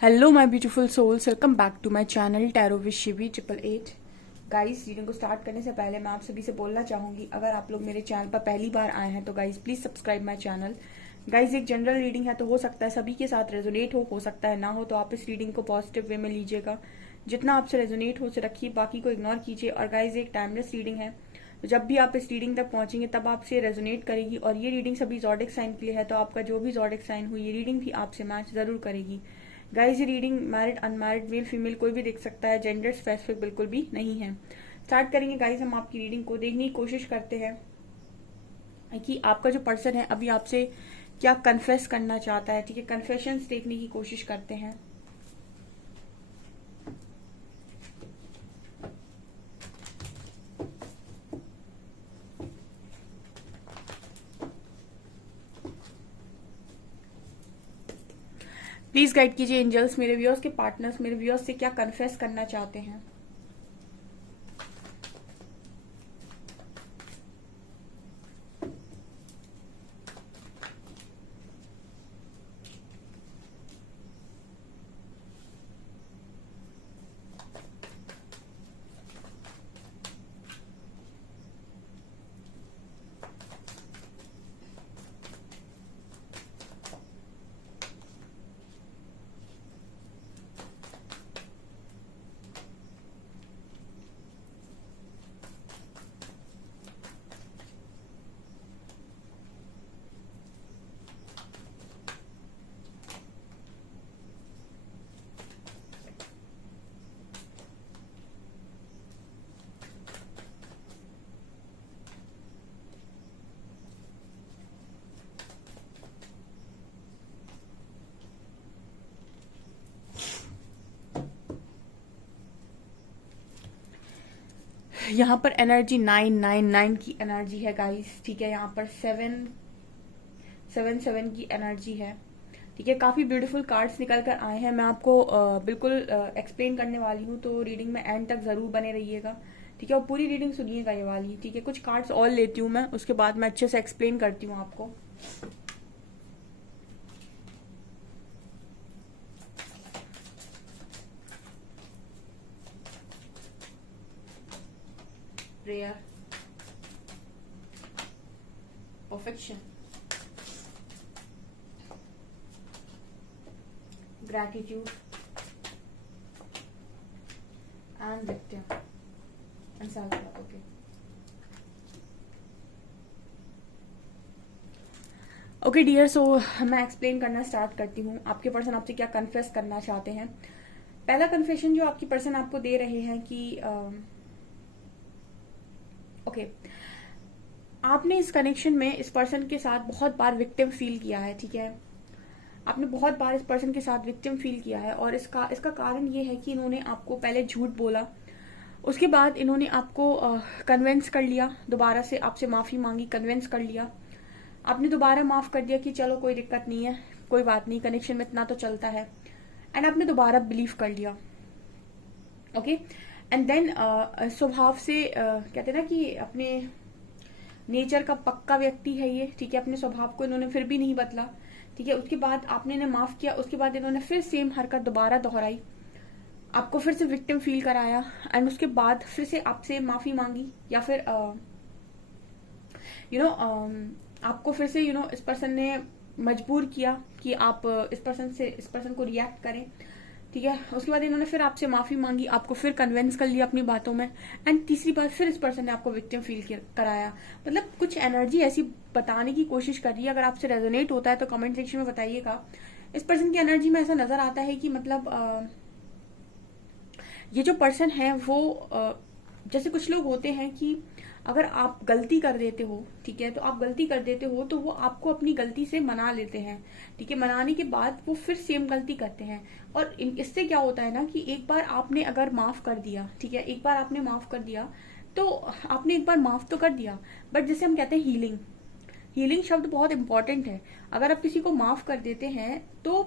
Hello my beautiful souls, welcome back to my channel tarot with Shivi 888। Guys, reading को start करने से पहले मैं आप सभी से बोलना चाहूंगी, अगर आप लोग मेरे चैनल पर पहली बार आए हैं तो guys please subscribe my channel. Guys, एक जनरल रीडिंग है तो हो सकता है सभी के साथ रेजोनेट हो सकता है ना हो, तो आप इस रीडिंग को पॉजिटिव वे में लीजिएगा। जितना आपसे रेजोनेट हो उसे रखिए, बाकी को इग्नोर कीजिए। और गाइस, एक टाइमलेस रीडिंग है, तो जब भी आप इस रीडिंग तक पहुंचेंगे तब आपसे रेजोनेट करेगी। और ये रीडिंग सभी जॉडिक साइन के लिए है, तो आपका जो भी जॉडिक साइन हो ये रीडिंग भी आपसे मैच जरूर करेगी। गाइस, ये reading married unmarried male female कोई भी देख सकता है, जेंडर स्पेसिफिक बिल्कुल भी नहीं है। स्टार्ट करेंगे गाइस, हम आपकी रीडिंग को देखने की कोशिश करते हैं कि आपका जो पर्सन है अभी आपसे क्या कन्फेस करना चाहता है। ठीक है, कन्फेशंस देखने की कोशिश करते हैं। प्लीज गाइड कीजिए एंजल्स, मेरे व्यूअर्स के पार्टनर्स मेरे व्यूअर्स से क्या कन्फेस करना चाहते हैं। यहाँ पर एनर्जी 999 की एनर्जी है गाइस। ठीक है, यहाँ पर 777 की एनर्जी है। ठीक है, काफी ब्यूटीफुल कार्ड्स निकल कर आए हैं। मैं आपको बिल्कुल एक्सप्लेन करने वाली हूँ, तो रीडिंग में एंड तक जरूर बने रहिएगा। ठीक है, और पूरी रीडिंग सुनिएगा ये वाली। ठीक है, कुछ कार्ड्स और लेती हूँ मैं, उसके बाद मैं अच्छे से एक्सप्लेन करती हूँ आपको। Prayer, perfection, gratitude and victim and self-love. Okay. Okay dear, so मैं एक्सप्लेन करना स्टार्ट करती हूँ। आपके पर्सन आपसे क्या कन्फेस करना चाहते हैं। पहला कन्फेशन जो आपकी पर्सन आपको दे रहे हैं कि ओके, आपने इस कनेक्शन में इस पर्सन के साथ बहुत बार विक्टिम फील किया है। ठीक है, आपने बहुत बार इस पर्सन के साथ विक्टिम फील किया है, और इसका कारण ये है कि इन्होंने आपको पहले झूठ बोला, उसके बाद इन्होंने आपको कन्विंस कर लिया, दोबारा से आपसे माफी मांगी, कन्विंस कर लिया, आपने दोबारा माफ कर दिया कि चलो कोई दिक्कत नहीं है, कोई बात नहीं, कनेक्शन में इतना तो चलता है, एंड आपने दोबारा बिलीव कर लिया। ओके, एंड देन स्वभाव से कहते हैं ना कि अपने नेचर का पक्का व्यक्ति है ये। ठीक है, अपने स्वभाव को इन्होंने फिर भी नहीं बदला। ठीक है, उसके बाद आपने इन्हें माफ किया, उसके बाद इन्होंने फिर सेम हरकत दोबारा दोहराई, आपको फिर से विक्टिम फील कराया, एंड उसके बाद फिर से आपसे माफी मांगी, या फिर आपको फिर से इस पर्सन ने मजबूर किया कि आप इस पर्सन को रिएक्ट करें। ठीक है, उसके बाद इन्होंने फिर आपसे माफी मांगी, आपको फिर कन्विंस कर लिया अपनी बातों में, एंड तीसरी बार फिर इस पर्सन ने आपको विक्टिम फील कराया। मतलब कुछ एनर्जी ऐसी बताने की कोशिश कर रही है। अगर आपसे रेजोनेट होता है तो कमेंट सेक्शन में बताइएगा। इस पर्सन की एनर्जी में ऐसा नजर आता है कि मतलब ये जो पर्सन है वो जैसे कुछ लोग होते हैं कि अगर आप गलती कर देते हो, ठीक है, तो आप गलती कर देते हो तो वो आपको अपनी गलती से मना लेते हैं। ठीक है, मनाने के बाद वो फिर सेम गलती करते हैं, और इससे क्या होता है ना कि एक बार आपने अगर माफ कर दिया, ठीक है, एक बार आपने माफ कर दिया तो आपने एक बार माफ तो कर दिया, बट जैसे हम कहते हैं हीलिंग, हीलिंग शब्द बहुत इंपॉर्टेंट है। अगर आप किसी को माफ कर देते हैं तो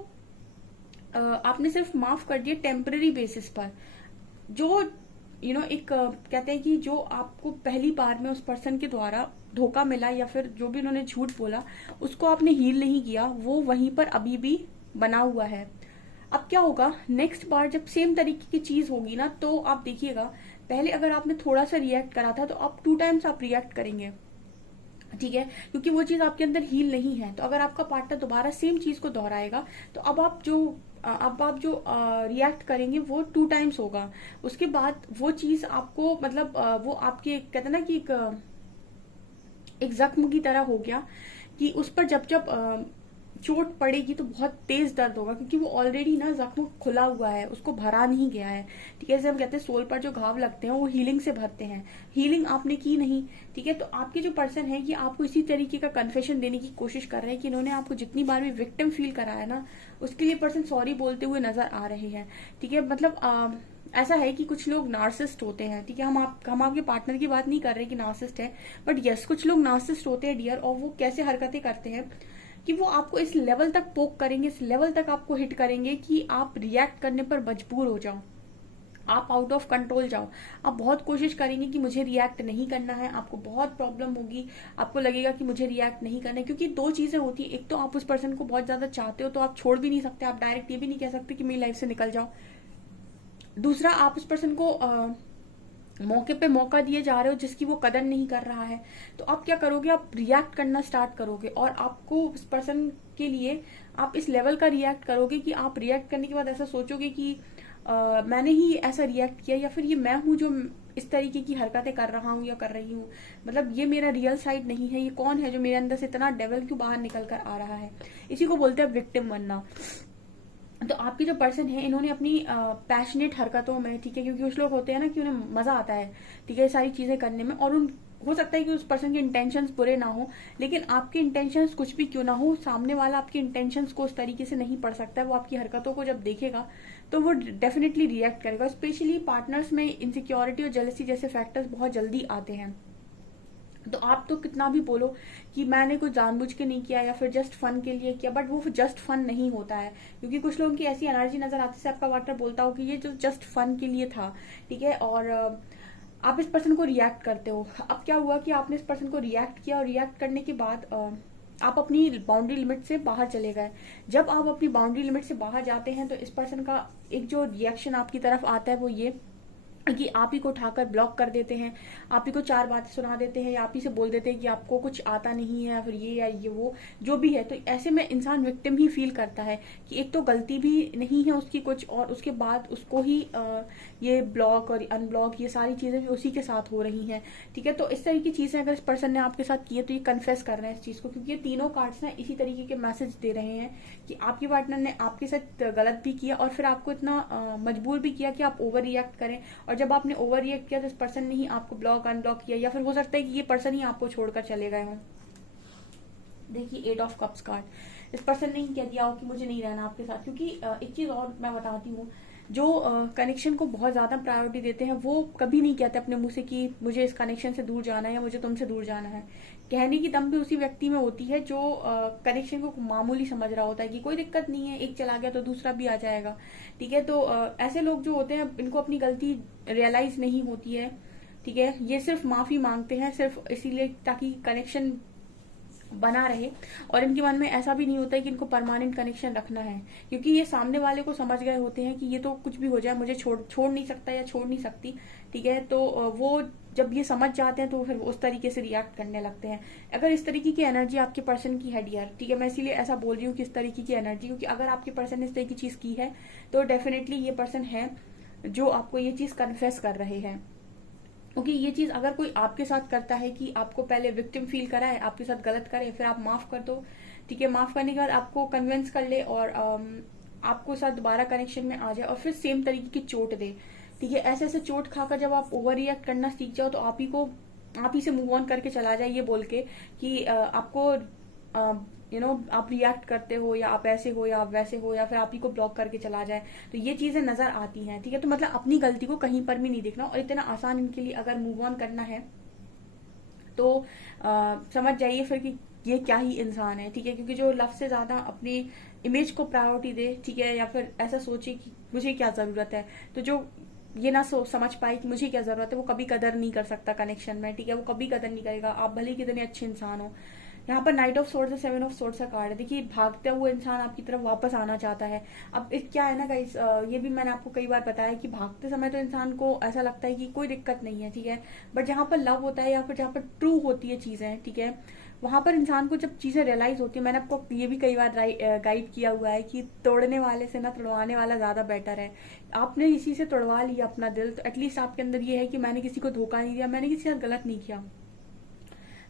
आपने सिर्फ माफ कर दिया टेम्पररी बेसिस पर। जो एक कहते हैं कि जो आपको पहली बार में उस पर्सन के द्वारा धोखा मिला, या फिर जो भी उन्होंने झूठ बोला, उसको आपने हील नहीं किया, वो वहीं पर अभी भी बना हुआ है। अब क्या होगा, नेक्स्ट बार जब सेम तरीके की चीज होगी ना, तो आप देखिएगा, पहले अगर आपने थोड़ा सा रिएक्ट करा था तो आप 2 टाइम्स आप रिएक्ट करेंगे, ठीक है, क्योंकि वो चीज आपके अंदर हील नहीं है। तो अगर आपका पार्टनर दोबारा सेम चीज को दोहराएगा, तो अब आप जो रिएक्ट करेंगे वो 2 टाइम्स होगा। उसके बाद वो चीज आपको मतलब वो आपके कहते हैं ना कि एक जख्म की तरह हो गया, कि उस पर जब जब चोट पड़ेगी तो बहुत तेज दर्द होगा, क्योंकि वो ऑलरेडी ना जख्म खुला हुआ है, उसको भरा नहीं गया है, ठीक है। जैसे हम कहते हैं सोल पर जो घाव लगते हैं वो हीलिंग से भरते हैं, हीलिंग आपने की नहीं, ठीक है। तो आपके जो पर्सन है ये आपको इसी तरीके का कन्फेशन देने की कोशिश कर रहे हैं कि इन्होंने आपको जितनी बार भी विक्टिम फील कराया ना, उसके लिए पर्सन सॉरी बोलते हुए नजर आ रहे हैं, ठीक है। मतलब ऐसा है कि कुछ लोग नार्सिस्ट होते हैं, ठीक है। हम आपके पार्टनर की बात नहीं कर रहे कि नार्सिस्ट है, बट यस कुछ लोग नार्सिस्ट होते हैं डियर। और वो कैसे हरकतें करते हैं कि वो आपको इस लेवल तक पोक करेंगे, इस लेवल तक आपको हिट करेंगे कि आप रिएक्ट करने पर मजबूर हो जाओ, आप आउट ऑफ कंट्रोल जाओ। आप बहुत कोशिश करेंगे कि मुझे रिएक्ट नहीं करना है, आपको बहुत प्रॉब्लम होगी, आपको लगेगा कि मुझे रिएक्ट नहीं करना है, क्योंकि 2 चीजें होती है। एक तो आप उस पर्सन को बहुत ज्यादा चाहते हो तो आप छोड़ भी नहीं सकते, आप डायरेक्ट ये भी नहीं कह सकते कि मेरी लाइफ से निकल जाओ। दूसरा, आप उस पर्सन को मौके पे मौका दिए जा रहे हो जिसकी वो कदर नहीं कर रहा है, तो आप क्या करोगे, आप रिएक्ट करना स्टार्ट करोगे। और आपको उस पर्सन के लिए आप इस लेवल का रिएक्ट करोगे कि आप रिएक्ट करने के बाद ऐसा सोचोगे कि मैंने ही ऐसा रिएक्ट किया, या फिर ये मैं हूं जो इस तरीके की हरकतें कर रहा हूँ या कर रही हूँ, मतलब ये मेरा रियल साइड नहीं है, ये कौन है जो मेरे अंदर से इतना डेवल क्यों बाहर निकल कर आ रहा है। इसी को बोलते हैं विक्टिम बनना। तो आपके जो पर्सन है इन्होंने अपनी पैशनेट हरकतों में, ठीक है, क्योंकि कुछ लोग होते हैं ना कि उन्हें मजा आता है, ठीक है, सारी चीजें करने में, और उन हो सकता है कि उस पर्सन के इंटेंशंस बुरे ना हो, लेकिन आपके इंटेंशंस कुछ भी क्यों ना हो, सामने वाला आपके इंटेंशंस को उस तरीके से नहीं पढ़ सकता है। वो आपकी हरकतों को जब देखेगा तो वो डेफिनेटली रिएक्ट करेगा। स्पेशली पार्टनर्स में इनसिक्योरिटी और जेलसी जैसे फैक्टर्स बहुत जल्दी आते हैं। तो आप तो कितना भी बोलो कि मैंने कुछ जानबूझ के नहीं किया या फिर जस्ट फन के लिए किया, बट वो जस्ट फन नहीं होता है, क्योंकि कुछ लोगों की ऐसी एनर्जी नजर आती है, आपका पार्टनर बोलता हो कि ये जो जस्ट फन के लिए था, ठीक है, और आप इस पर्सन को रिएक्ट करते हो। अब क्या हुआ कि आपने इस पर्सन को रिएक्ट किया, और रिएक्ट करने के बाद आप अपनी बाउंड्री लिमिट से बाहर चले गए। जब आप अपनी बाउंड्री लिमिट से बाहर जाते हैं तो इस पर्सन का एक जो रिएक्शन आपकी तरफ आता है वो ये कि आप ही को उठाकर ब्लॉक कर देते हैं, आप ही को 4 बातें सुना देते हैं, या आप ही से बोल देते हैं कि आपको कुछ आता नहीं है, या फिर ये या ये वो जो भी है। तो ऐसे में इंसान विक्टिम ही फील करता है कि एक तो गलती भी नहीं है उसकी कुछ, और उसके बाद उसको ही ये ब्लॉक और अनब्लॉक ये सारी चीजें भी उसी के साथ हो रही हैं, ठीक है। तो इस तरह की चीजें अगर इस पर्सन ने आपके साथ की है तो ये कन्फेस कर रहे हैं इस चीज को, क्योंकि ये तीनों कार्ड्स ना इसी तरीके के मैसेज दे रहे हैं कि आपके पार्टनर ने आपके साथ गलत भी किया और फिर आपको इतना मजबूर भी किया कि आप ओवर रिएक्ट करें। और जब आपने ओवर रिएक्ट किया तो इस पर्सन ने ही आपको ब्लॉक अनब्लॉक किया, या फिर हो सकता है कि ये पर्सन ही आपको छोड़कर चले गए हों। देखिए 8 ऑफ कप्स कार्ड, इस पर्सन ने ही कह दिया हो कि मुझे नहीं रहना आपके साथ। क्योंकि एक चीज और मैं बताती हूँ, जो कनेक्शन को बहुत ज्यादा प्रायोरिटी देते हैं वो कभी नहीं कहते अपने मुंह से कि मुझे इस कनेक्शन से दूर जाना है या मुझे तुमसे दूर जाना है। कहने की दम भी उसी व्यक्ति में होती है जो कनेक्शन को मामूली समझ रहा होता है कि कोई दिक्कत नहीं है, एक चला गया तो दूसरा भी आ जाएगा, ठीक है। तो ऐसे लोग जो होते हैं इनको अपनी गलती रियलाइज नहीं होती है, ठीक है। ये सिर्फ माफी मांगते हैं सिर्फ इसीलिए ताकि कनेक्शन बना रहे, और इनके मन में ऐसा भी नहीं होता है कि इनको परमानेंट कनेक्शन रखना है, क्योंकि ये सामने वाले को समझ गए होते हैं कि ये तो कुछ भी हो जाए मुझे छोड़ नहीं सकता या छोड़ नहीं सकती, ठीक है। तो वो जब ये समझ जाते हैं तो फिर उस तरीके से रिएक्ट करने लगते हैं। अगर इस तरीके की एनर्जी आपके पर्सन की है डियर, ठीक है, मैं इसीलिए ऐसा बोल रही हूँ कि इस तरीके की एनर्जी, क्योंकि अगर आपके पर्सन ने इस तरह की चीज की है तो डेफिनेटली ये पर्सन है जो आपको ये चीज कन्फेस कर रहे हैं। क्योंकि ये चीज अगर कोई आपके साथ करता है कि आपको पहले विक्टिम फील कराए, आपके साथ गलत करे, फिर आप माफ कर दो, ठीक है, माफ करने के बाद आपको कन्विंस कर ले और आपको साथ दोबारा कनेक्शन में आ जाए और फिर सेम तरीके की चोट दे, ठीक है, ऐसे ऐसे चोट खाकर जब आप ओवर रिएक्ट करना सीख जाओ तो आप ही से मूव ऑन करके चला जाए, ये बोल के कि आपको आप रिएक्ट करते हो या आप ऐसे हो या आप वैसे हो, या फिर आप ही को ब्लॉक करके चला जाए। तो ये चीजें नजर आती हैं, ठीक है। तो मतलब अपनी गलती को कहीं पर भी नहीं देखना, और इतना आसान इनके लिए अगर मूव ऑन करना है तो समझ जाइए फिर कि ये क्या ही इंसान है, ठीक है। क्योंकि जो लव से ज्यादा अपनी इमेज को प्रायोरिटी दे, ठीक है, या फिर ऐसा सोचे कि मुझे क्या जरूरत है, तो जो ये ना समझ पाए कि मुझे क्या जरूरत है, वो कभी कदर नहीं कर सकता कनेक्शन में, ठीक है, वो कभी कदर नहीं करेगा, आप भले कितने अच्छे इंसान हो, यहाँ पर नाइट ऑफ सोर्ड्स और सेवन ऑफ सोर्ड्स का कार्ड है। देखिए, भागते हुए इंसान आपकी तरफ वापस आना चाहता है। अब क्या है ना गाइस, ये भी मैंने आपको कई बार बताया कि भागते समय तो इंसान को ऐसा लगता है कि कोई दिक्कत नहीं है, ठीक है, बट जहाँ पर लव होता है या फिर जहाँ पर ट्रू होती है चीजें, ठीक है, वहां पर इंसान को जब चीजें रियलाइज होती है, मैंने आपको ये भी कई बार गाइड किया हुआ है कि तोड़ने वाले से ना तोड़वाने वाला ज्यादा बेटर है। आपने इसी से तोड़वा लिया अपना दिल, तो एटलीस्ट आपके अंदर ये है कि मैंने किसी को धोखा नहीं दिया, मैंने किसी के साथ गलत नहीं किया।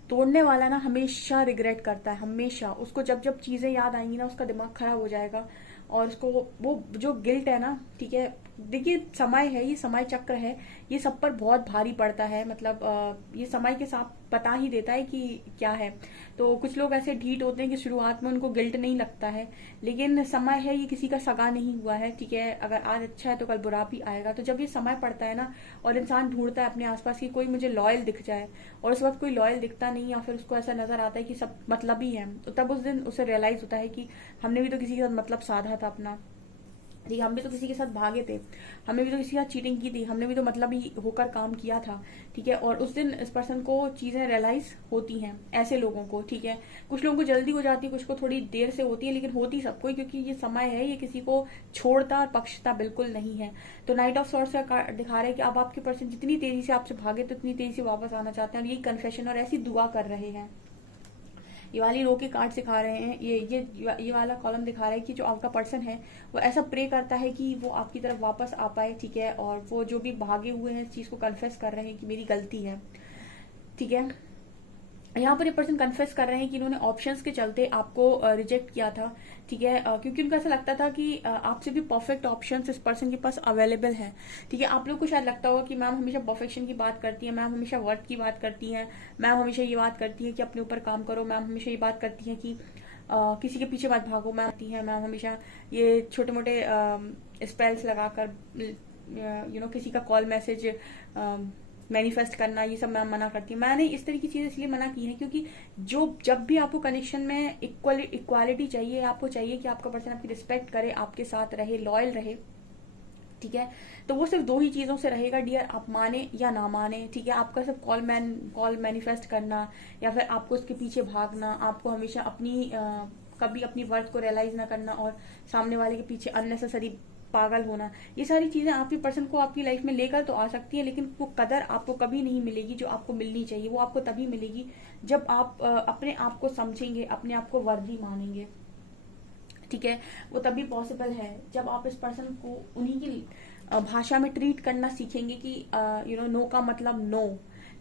तोड़ने वाला ना हमेशा रिग्रेट करता है, हमेशा उसको जब जब चीजें याद आएंगी ना उसका दिमाग खराब हो जाएगा, और उसको वो जो गिल्ट है ना, ठीक है, देखिए समय है, ये समय चक्र है, ये सब पर बहुत भारी पड़ता है, मतलब ये समय के साथ बता ही देता है कि क्या है। तो कुछ लोग ऐसे ढीठ होते हैं कि शुरुआत में उनको गिल्ट नहीं लगता है, लेकिन समय है, ये किसी का सगा नहीं हुआ है, ठीक है, अगर आज अच्छा है तो कल बुरा भी आएगा। तो जब ये समय पड़ता है ना और इंसान ढूंढता है अपने आसपास कि कोई मुझे लॉयल दिख जाए, और उस वक्त कोई लॉयल दिखता नहीं, या फिर उसको ऐसा नजर आता है कि सब मतलब ही है, तो तब उस दिन उसे रियलाइज होता है कि हमने भी तो किसी के साथ मतलब साधा था अपना, ठीक है, हम भी तो किसी के साथ भागे थे, हमने भी तो किसी के साथ चीटिंग की थी, हमने भी तो मतलब ही होकर काम किया था, ठीक है। और उस दिन इस पर्सन को चीजें रियलाइज होती हैं, ऐसे लोगों को, ठीक है। कुछ लोगों को जल्दी हो जाती है, कुछ को थोड़ी देर से होती है, लेकिन होती सबको ही, क्योंकि ये समय है, ये किसी को छोड़ता और पक्षता बिल्कुल नहीं है। तो नाइट ऑफ सॉर्ड्स का कार्ड दिखा रहा है कि अब आपके पर्सन जितनी तेजी से आपसे भागे तो उतनी तेजी से वापस आना चाहते हैं, और यही कन्फेशन और ऐसी दुआ कर रहे हैं। ये वाली रो के कार्ड सिखा रहे हैं, ये वाला कॉलम दिखा रहा है कि जो आपका पर्सन है वो ऐसा प्रे करता है कि वो आपकी तरफ वापस आ पाए, ठीक है, और वो जो भी भागे हुए हैं इस चीज को कन्फेस कर रहे हैं कि मेरी गलती है, ठीक है। यहाँ पर ये पर्सन कन्फेस कर रहे हैं कि इन्होंने ऑप्शंस के चलते आपको रिजेक्ट किया था, ठीक है, क्योंकि उनको ऐसा लगता था कि आपसे भी परफेक्ट ऑप्शंस इस पर्सन के पास अवेलेबल है, ठीक है। आप लोग को शायद लगता होगा कि मैम हमेशा परफेक्शन की बात करती है, मैम हमेशा वर्थ की बात करती हैं, मैम हमेशा ये बात करती है कि अपने ऊपर काम करो, मैम हमेशा ये बात करती है कि किसी के पीछे मत भागो, मैम आती है, मैम हमेशा ये छोटे मोटे स्पेल्स लगाकर किसी का कॉल मैसेज मैनिफेस्ट करना, ये सब मैम मना करती है। मैंने इस तरह की चीजें इसलिए मना की है क्योंकि जब भी आपको कनेक्शन में इक्वालिटी चाहिए, आपको चाहिए कि आपका पर्सन आपकी रिस्पेक्ट करे, आपके साथ रहे, लॉयल रहे, ठीक है, तो वो सिर्फ दो ही चीजों से रहेगा डियर, आप माने या ना माने, ठीक है। आपका सिर्फ कॉल मैनिफेस्ट करना, या फिर आपको उसके पीछे भागना, आपको हमेशा कभी अपनी वर्थ को रियलाइज ना करना, और सामने वाले के पीछे अननेसेसरी पागल होना, ये सारी चीजें आपके पर्सन को आपकी लाइफ में लेकर तो आ सकती है, लेकिन वो कदर आपको कभी नहीं मिलेगी जो आपको मिलनी चाहिए। वो आपको तभी मिलेगी जब आप अपने आप को समझेंगे, अपने आप को वर्दी मानेंगे, ठीक है। वो तभी पॉसिबल है जब आप इस पर्सन को उन्हीं की भाषा में ट्रीट करना सीखेंगे कि नो का मतलब नो,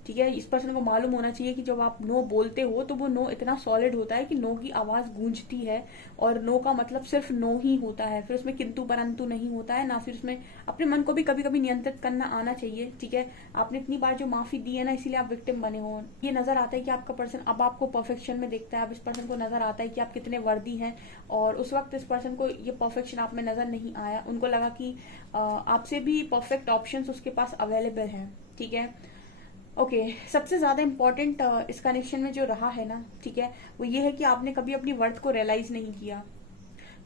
ठीक है। इस पर्सन को मालूम होना चाहिए कि जब आप नो बोलते हो तो वो नो इतना सॉलिड होता है कि नो की आवाज गूंजती है, और नो का मतलब सिर्फ नो ही होता है, फिर उसमें किंतु परंतु नहीं होता है ना, फिर उसमें अपने मन को भी कभी कभी नियंत्रित करना आना चाहिए, ठीक है। आपने इतनी बार जो माफी दी है ना, इसीलिए आप विक्टिम बने हो। ये नजर आता है कि आपका पर्सन अब आपको परफेक्शन में देखता है, अब इस पर्सन को नजर आता है कि आप कितने वर्दी हैं, और उस वक्त इस पर्सन को ये परफेक्शन आप में नजर नहीं आया, उनको लगा कि आपसे भी परफेक्ट ऑप्शंस उसके पास अवेलेबल हैं, ठीक है। ओके, सबसे ज्यादा इंपॉर्टेंट इस कनेक्शन में जो रहा है ना, ठीक है, वो ये है कि आपने कभी अपनी वर्थ को रियलाइज नहीं किया।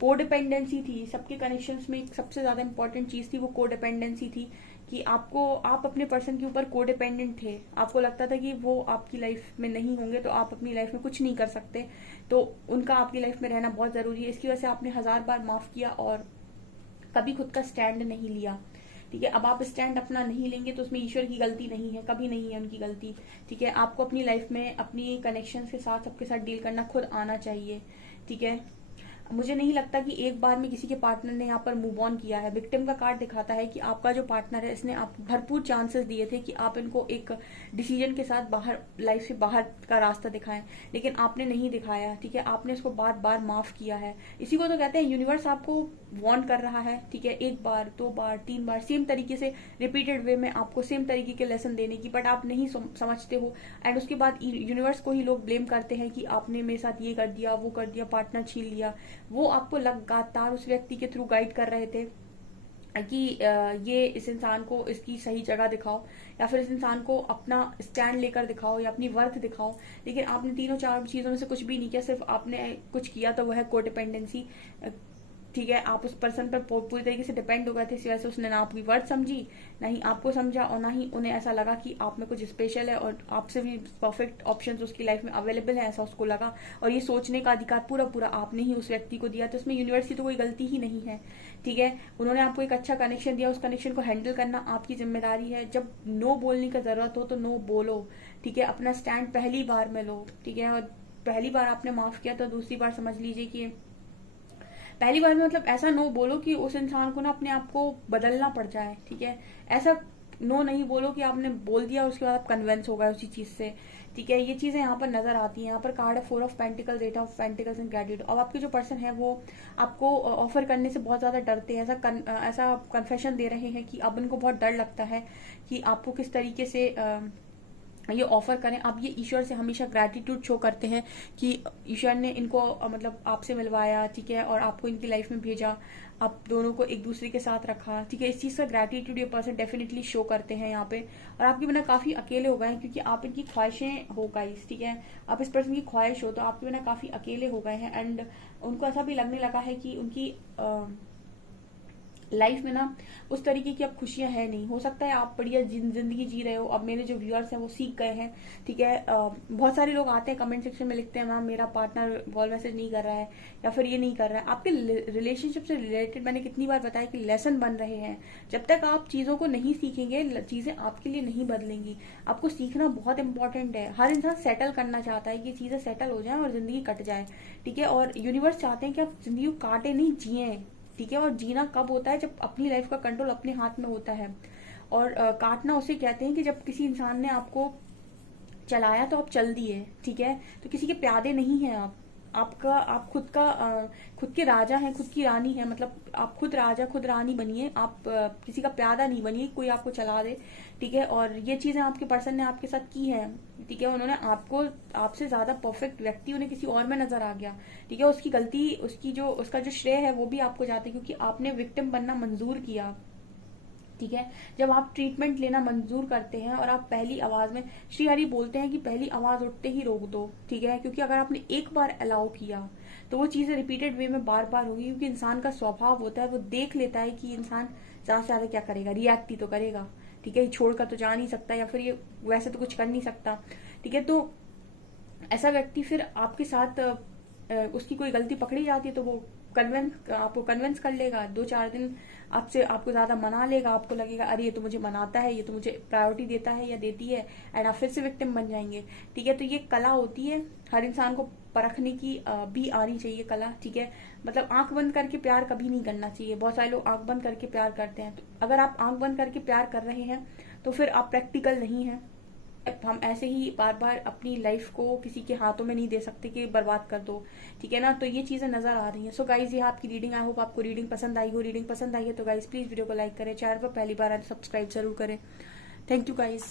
कोडिपेंडेंसी थी सबके कनेक्शंस में, एक सबसे ज्यादा इंपॉर्टेंट चीज थी वो कोडिपेंडेंसी थी, कि आप अपने पर्सन के ऊपर कोडिपेंडेंट थे। आपको लगता था कि वो आपकी लाइफ में नहीं होंगे तो आप अपनी लाइफ में कुछ नहीं कर सकते, तो उनका आपकी लाइफ में रहना बहुत जरूरी है। इसकी वजह से आपने 1000 बार माफ किया और कभी खुद का स्टैंड नहीं लिया, ठीक है। अब आप स्टैंड अपना नहीं लेंगे तो उसमें ईश्वर की गलती नहीं है, कभी नहीं है उनकी गलती, ठीक है। आपको अपनी लाइफ में अपनी कनेक्शंस के साथ सबके साथ डील करना खुद आना चाहिए, ठीक है। मुझे नहीं लगता कि एक बार में किसी के पार्टनर ने यहाँ पर मूव ऑन किया है। विक्टिम का कार्ड दिखाता है कि आपका जो पार्टनर है इसने आप भरपूर चांसेस दिए थे कि आप इनको एक डिसीजन के साथ बाहर, लाइफ से बाहर का रास्ता दिखाएं, लेकिन आपने नहीं दिखाया, ठीक है। आपने इसको बार बार माफ किया है। इसी को तो कहते हैं यूनिवर्स आपको वार्न कर रहा है, ठीक है, एक बार, 2 बार, 3 बार, सेम तरीके से रिपीटेड वे में आपको सेम तरीके के लेसन देने की, बट आप नहीं समझते हो, एंड उसके बाद यूनिवर्स को ही लोग ब्लेम करते हैं कि आपने मेरे साथ ये कर दिया, वो कर दिया, पार्टनर छीन लिया। वो आपको लगातार उस व्यक्ति के थ्रू गाइड कर रहे थे कि ये इस इंसान को इसकी सही जगह दिखाओ, या फिर इस इंसान को अपना स्टैंड लेकर दिखाओ, या अपनी वर्थ दिखाओ, लेकिन आपने तीनों चार चीजों में से कुछ भी नहीं किया। सिर्फ आपने कुछ किया तो वह है कोडिपेंडेंसी। ठीक है, आप उस पर्सन पर पूरी तरीके से डिपेंड हो गए थे, इस वजह से उसने ना आपकी वर्ड समझी, ना ही आपको समझा, और ना ही उन्हें ऐसा लगा कि आप में कुछ स्पेशल है और आपसे भी परफेक्ट ऑप्शंस उसकी लाइफ में अवेलेबल है, ऐसा उसको लगा। और ये सोचने का अधिकार पूरा पूरा आपने ही उस व्यक्ति को दिया, तो इसमें यूनिवर्स की तो कोई गलती ही नहीं है। ठीक है, उन्होंने आपको एक अच्छा कनेक्शन दिया, उस कनेक्शन को हैंडल करना आपकी जिम्मेदारी है। जब नो बोलने की जरूरत हो तो नो बोलो। ठीक है, अपना स्टैंड पहली बार में लो। ठीक है, और पहली बार आपने माफ किया तो दूसरी बार समझ लीजिए कि पहली बार में मतलब ऐसा नो बोलो कि उस इंसान को ना अपने आप को बदलना पड़ जाए। ठीक है, ऐसा नो नहीं बोलो कि आपने बोल दिया उसके बाद आप कन्विंस हो गए उसी चीज से। ठीक है, ये चीजें यहाँ पर नजर आती हैं। यहाँ पर कार्ड है 4 of pentacles, 8 of pentacles and gratitude. अब आपके जो पर्सन है वो आपको ऑफर करने से बहुत ज्यादा डरते हैं, ऐसा कन्फेशन दे रहे हैं कि अब उनको बहुत डर लगता है कि आपको किस तरीके से ये ऑफर करें। आप ये ईश्वर से हमेशा ग्रैटिट्यूड शो करते हैं कि ईश्वर ने इनको मतलब आपसे मिलवाया। ठीक है, और आपको इनकी लाइफ में भेजा, आप दोनों को एक दूसरे के साथ रखा। ठीक है, इस चीज का ग्रैटिट्यूड ये पर्सन डेफिनेटली शो करते हैं यहाँ पे। और आपके बिना काफी अकेले हो गए हैं क्योंकि आप इनकी ख्वाहिशें हो गाइस। ठीक है, आप इस पर्सन की ख्वाहिश हो तो आपके बिना काफी अकेले हो गए हैं। एंड उनको ऐसा भी लगने लगा है कि उनकी लाइफ में ना उस तरीके की अब खुशियां है नहीं। हो सकता है आप बढ़िया जिंदगी जी रहे हो। अब मेरे जो व्यूअर्स हैं वो सीख गए हैं। ठीक है, बहुत सारे लोग आते हैं कमेंट सेक्शन में लिखते हैं मैम मेरा पार्टनर कॉल मैसेज नहीं कर रहा है या फिर ये नहीं कर रहा है। आपके रिलेशनशिप से रिलेटेड मैंने कितनी बार बताया कि लेसन बन रहे हैं। जब तक आप चीजों को नहीं सीखेंगे चीजें आपके लिए नहीं बदलेंगी। आपको सीखना बहुत इंपॉर्टेंट है। हर इंसान सेटल करना चाहता है कि चीजें सेटल हो जाए और जिंदगी कट जाए। ठीक है, और यूनिवर्स चाहते हैं कि आप जिंदगी को काटे नहीं जिए। ठीक है, और जीना कब होता है, जब अपनी लाइफ का कंट्रोल अपने हाथ में होता है। और काटना उसे कहते हैं कि जब किसी इंसान ने आपको चलाया तो आप चल दिए। ठीक है, तो किसी के प्यादे नहीं है आप खुद के राजा हैं, खुद की रानी है। मतलब आप खुद राजा खुद रानी बनिए, आप किसी का प्यादा नहीं बनिए कोई आपको चला दे। ठीक है, और ये चीजें आपके पर्सन ने आपके साथ की है। ठीक है, उन्होंने आपसे ज्यादा परफेक्ट व्यक्ति उन्हें किसी और में नजर आ गया। ठीक है, उसकी गलती उसका जो श्रेय है वो भी आपको जाता है क्योंकि आपने विक्टिम बनना मंजूर किया। ठीक है, जब आप ट्रीटमेंट लेना मंजूर करते हैं और आप पहली आवाज में, श्री हरि बोलते हैं कि पहली आवाज उठते ही रोक दो। ठीक है, क्योंकि अगर आपने एक बार अलाउ किया तो वो चीजें रिपीटेड वे में बार बार होगी। क्योंकि इंसान का स्वभाव होता है, वो देख लेता है कि इंसान ज्यादा से ज्यादा क्या करेगा, रिएक्ट ही तो करेगा। ठीक है, छोड़कर तो जा नहीं सकता या फिर ये वैसे तो कुछ कर नहीं सकता। ठीक है, तो ऐसा व्यक्ति फिर आपके साथ उसकी कोई गलती पकड़ी जाती है तो वो आपको कन्विंस कर लेगा। 2-4 दिन आपको ज्यादा मना लेगा। आपको लगेगा अरे ये तो मुझे मनाता है, ये तो मुझे प्रायोरिटी देता है या देती है, एंड आप फिर से विक्टिम बन जाएंगे। ठीक है, तो ये कला होती है, हर इंसान को परखने की भी आनी चाहिए कला। ठीक है, मतलब आंख बंद करके प्यार कभी नहीं करना चाहिए। बहुत सारे लोग आंख बंद करके प्यार करते हैं, तो अगर आप आंख बंद करके प्यार कर रहे हैं तो फिर आप प्रैक्टिकल नहीं है। हम ऐसे ही बार बार अपनी लाइफ को किसी के हाथों में नहीं दे सकते कि बर्बाद कर दो। ठीक है ना, तो ये चीजें नजर आ रही हैं। सो गाइज, ये आपकी रीडिंग, आई होप आपको रीडिंग पसंद आई हो। रीडिंग पसंद आई है तो गाइज प्लीज वीडियो को लाइक करें, चैनल पर पहली बार आए तो सब्सक्राइब जरूर करें। Thank you guys.